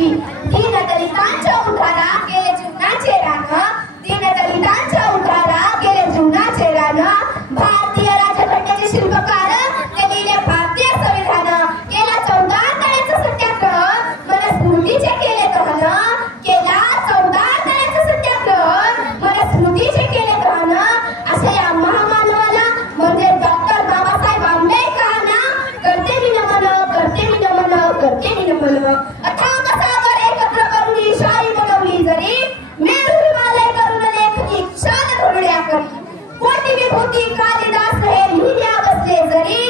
नसती. दीनदलितांच्या उद्धारा केले जीवनाचे रान, दीनदलितांच्या उद्धारा केले जीवनाचे रान. भारतीय राज्यघटनेचे शिल्पकार ते लिहिले भारतीय संविधान. केला 14 तळ्याचं सत्याग्रह, मनुस्मृतीचे केले दहन. केला 14 तळ्याचं सत्याग्रह, मनुस्मृतीचे केले दहन. अशा या महामानवाला म्हणजे डॉक्टर बाबासाहेब आंबेडकरांना करते मी नमन, करते मी नमन, करते मी नमन. अथांग सागर एकत्र करून ही शाही बनवली जरी, मेरू हिमालय करून लेखनी क्षण धुरड्या करी. कोटी विभूती कालिदास हे लिहिल्या बसले जरी,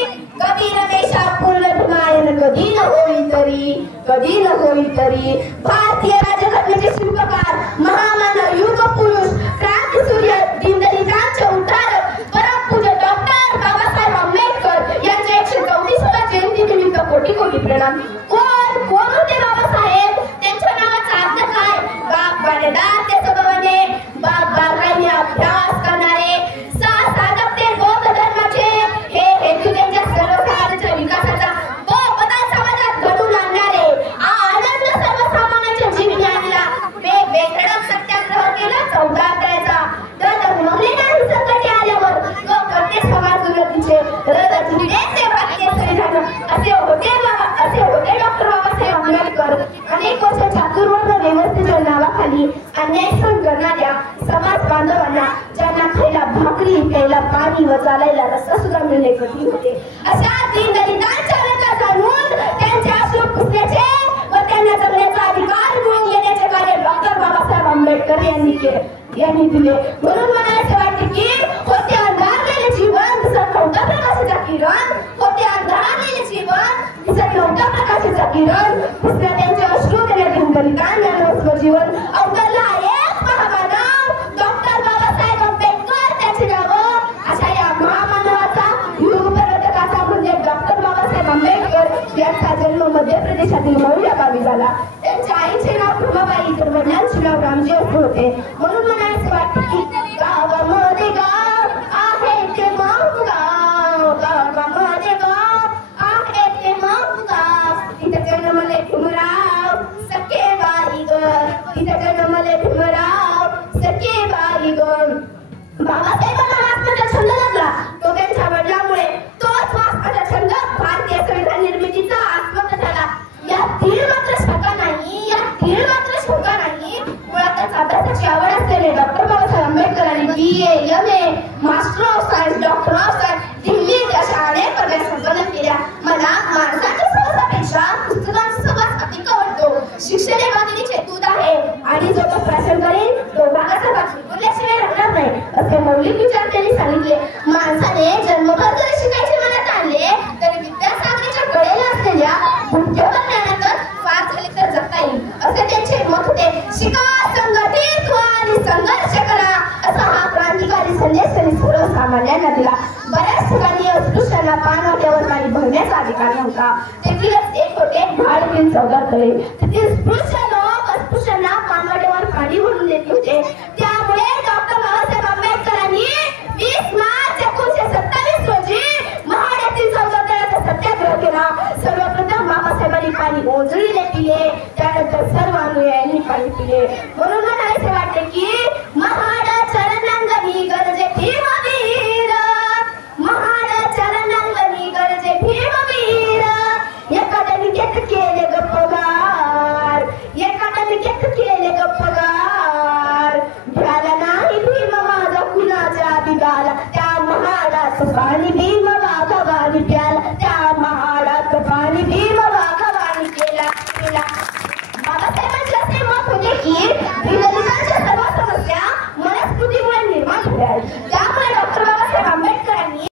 कवी रमेशा पूर्ण भीमायन कधी न होईल तरी, कधी न होईल तरी. भारतीय राज्यघटनेचे शिल्पकार, महामानव, युग पुरुष, क्रांती सूर्य, दीनदलितांचे उद्धारक, परमपूज्य डॉक्टर बाबासाहेब आंबेडकर यांच्या 134व्या जयंतीनिमित्त कोटी कोटी प्रणाम. कोण होते बाबासाहेब? त्यांच्या नावाचा अर्थ काय? बाप बालेदार ते सगवणे, बाप बारकाईने अभ्यास करणारे, साधक ते बौद्ध धर्माचे, हे हेतू त्यांच्या सर्व समाजाच्या विकासाचा व बदल समाजात घडवून आणणारे, आनंद सर्वसामान्यांच्या जीवनी आणला. वेगवेगळा सत्याग्रह केला 14 तळ्याचा, तर मगले नाही संकटे आल्यावर व करते समाज उन्नतीचे रथ जुळले ते भारतीय संविधान. असे होते डॉक्टर बाबासाहेब आंबेडकर. अनेक वर्ष चातुर्वर्ण व्यवस्थेच्या नावाखाली अन्याय सहन करणाऱ्या समाज बांधवांना, ज्यांना खायला भाकरी, प्यायला पाणी व चालायला रस्ता सुद्धा मिळणे कठीण होते, अशा दीनदलितांच्या व्यथा जाणून त्यांचे अश्रू पुसण्याचे व त्यांना जगण्याचा अधिकार मिळवून देण्याचे कार्य डॉक्टर बाबासाहेब आंबेडकर यांनी दिले. म्हणून मला असे वाटते की होते अंधारलेले जीवन दिसत नव्हता प्रकाशाचा किरण, होते अंधारलेले जीवन दिसत नव्हता प्रकाशाचा किरण. दुसऱ्या त्यांचे अश्रू त्यांना दीनदलितांना जीवन अवतरला एक महामानव डॉक्टर बाबासाहेब आंबेडकर, त्याचे नाव. अशा या महामानवाचा, युग प्रवर्तकाचा म्हणजे डॉक्टर बाबासाहेब आंबेडकर यांचा जन्म मध्य प्रदेशातील मऊ या गावी झाला. त्यांच्या आईचे नाव भीमाबाई तर वडिलांचे नाव रामजी असे होते. म्हणून मला असं वाटतं की गावामध्ये गाव आहे ते मऊ गाव, गावामध्ये गाव आहे ते मऊ गाव. तिथे जन्मले भीमराव सखे बाई ग, तिथे जन्मले भीमराव सखे बाई ग. बाबासाहेबांना वाचनाचा छंद लागला तो त्यांच्या वडिलांमुळे. तोच वाचनाचा छंद भारतीय संविधान निर्मितीचा आस्पद झाला. यात तीळ मात्र शंका नाही, यात तीळ मात्र शंका नाही. मुळातच अभ्यासाची आवड असलेले डॉक्टर बाबासाहेब आंबेडकरांनी BA, MA, master of science, doctor of science दिल्लीत अशा अनेक पदव्या संपादन केल्या. मला माणसाच्या सहवासापेक्षा पुस्तकांचा सहवास अधिक आवडतो. शिक्षण हे मागणीचे दूध आहे आणि जो तो प्राशन करेल तो भागाचा भाग बोलल्याशिवाय राहणार नाही, असे मौलिक विचार त्यांनी सांगितले. माणसाने जन्मभर जरी शिकायचे मनात आणले तरी विद्यासागराच्या कडेला असलेल्या बुद्धिबळ ज्ञानातच फार झाले तर जगता येईल, असे त्यांचे मत होते. शिका, संघटित व्हा आणि संघर्ष करा, असा हा क्रांतिकारी संदेश त्यांनी सर्वसामान्यांना दिला. बऱ्याच ठिकाणी अस्पृश्यांना पानवाट्यावर पाणी भरण्याचा अधिकार नव्हता. तेथीलच एक होते भाडबिल 14 तळे. तेथील स्पृश्य लोक अस्पृश्यांना पानवाट्यावर पाणी भरून देत होते. त्यामुळे डॉक्टर बाबासाहेब आंबेडकरांनी 20 मार्च 1927 रोजी महाड येथील 14 तळ्याचा सत्याग्रह केला. सर्वप्रथम बाबासाहेबांनी पाणी ओंजळीने पिले, त्यानंतर सर्व अनुयायांनी पाणी पिले. म्हणून मला असे वाटते की